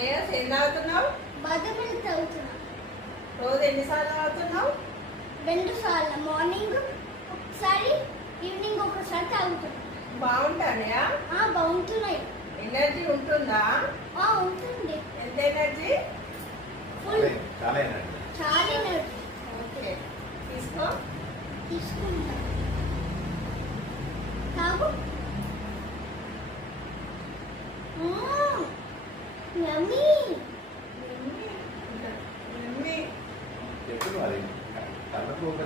శ్రేయస్ ఏం తాగుతున్నావు? బాదం మిల్క్ తాగుతున్నా. రోజు ఎన్నిసార్లు తాగుతున్నావు? 2 సార్లు, మార్నింగ్ ఒకసారి, ఈవినింగ్ ఒకసారి తాగుతున్నా. బాగుంటాయా? బాగుంటున్నాయి. ఎనర్జీ ఉంటుందా? ఉంటుంది. ఎంత ఎనర్జీ? ఫుల్, చాలా ఎనర్జీ. చాలా ఎనర్జీ. ఓకే, తీసుకో. తీసుకుంటా. తాగు. యమ్మీ. చెప్పు అది కళ్ళకు ఒక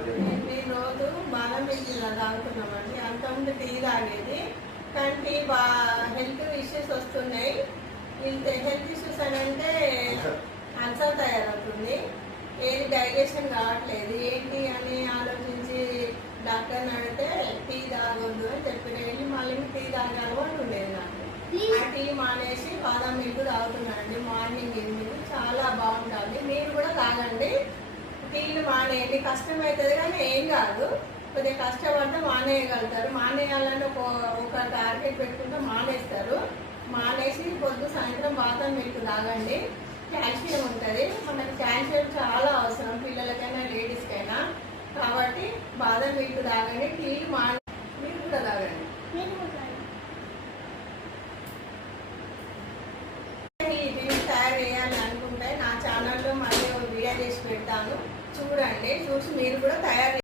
నేను రోజు బాదం మిల్క్ ఇలా తాగుతున్నామండి. అంతకుముందు టీ తాగేది, కానీ టీ హెల్త్ ఇష్యూస్ వస్తున్నాయి. హెల్త్ ఇష్యూస్ అని అంటే అల్సర్ తయారవుతుంది, ఏది డైజెషన్ కావట్లేదు, ఏంటి అని ఆలోచించి డాక్టర్ని అడిగితే టీ తాగొద్దు అని చెప్పిన. వెళ్ళి మళ్ళీ టీ తాగాలి అంటుండేది నాకు. ఆ టీ మానేసి బాదం మిల్క్ తాగుతున్నానండి, మార్నింగ్ ఈవినింగ్. చాలా బాగుంటుంది. మీరు కూడా తాగండి. టీలు మానేయండి. కష్టమవుతుంది కానీ ఏం కాదు, కొద్దిగా కష్టపడితే మానేయగలుగుతారు. మానేయాలని ఒక టార్గెట్ పెట్టుకుంటే మానేస్తారు. మానేసి పొద్దు సాయంత్రం బాదం మిల్క్ తాగండి. కాల్షియం ఉంటుంది. మనకు కాల్షియం చాలా అవసరం, పిల్లలకైనా లేడీస్కైనా. కాబట్టి బాదం మిల్క్ తాగండి. టీలు